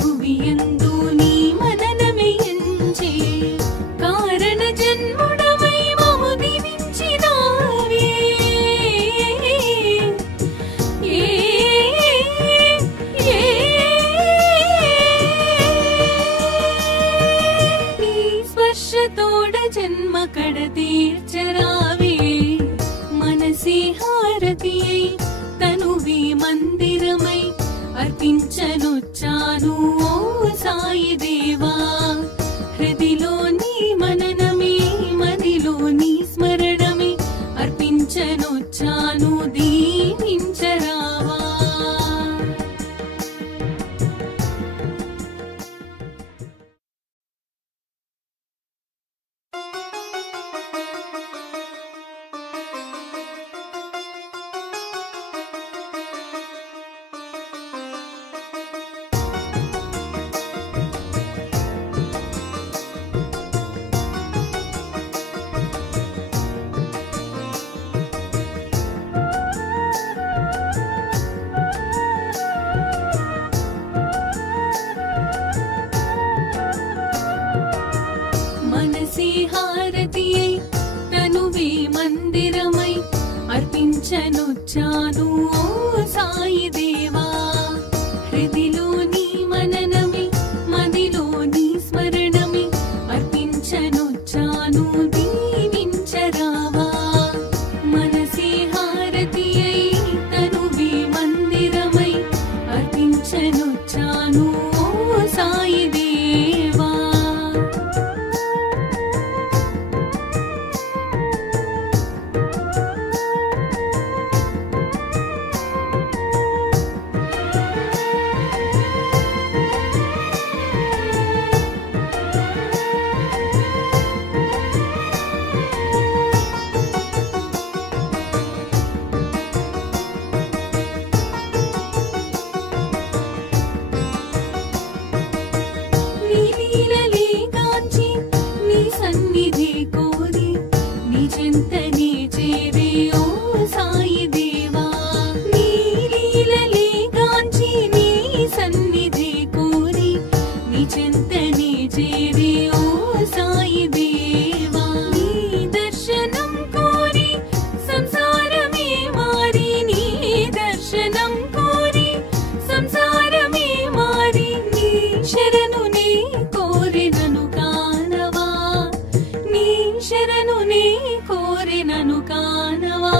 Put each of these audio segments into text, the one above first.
భువియందు నీ మననమే ఎంచే కారణ జన్ముడవై మము దీవించినావే నీ స్పర్శతోడ జన్మ కడ తీర్చరావే మనసే హారతియై తనువే మందిరమై అర్పించనొచ్చాను ఓ సాయి దేవా హృదిలో నీ మననమే మదిలో నీ స్మరణమే అర్పించనొచ్చాను దీవించరావా మనసే హారతియై తనువే మందిరమై అర్పించనొచ్చాను ఓ సాయి దేవా హృదిలో నీ మననమే మదిలో నీ స్మరణమే అర్పించనొచ్చాను దీవించరావా మనసే హారతియై తనువే మందిరమై అర్పించనొచ్చాను ఓ సాయి దేవా నీ లీలలే గాంచి నీ సన్నిధి కోరి నీ చెంతనే చేరే ఓ సాయి దేవా నీ లీలలే గాంచి నీ సన్నిధి కోరి నీ చెంతనే చేరే ఓ సాయి దేవా నీ దర్శనం కోరి సంసారమే మారి నీ దర్శనం కోరి సంసారమే మారి నీ శరణు నీ కోరినను కానవా నీ శరణు నీ కోరినను కానవా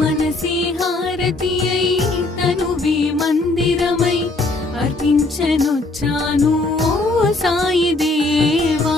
మనసే హారతియై తనువే మందిరమై అర్పించనొచ్చాను ఓ సాయి దేవా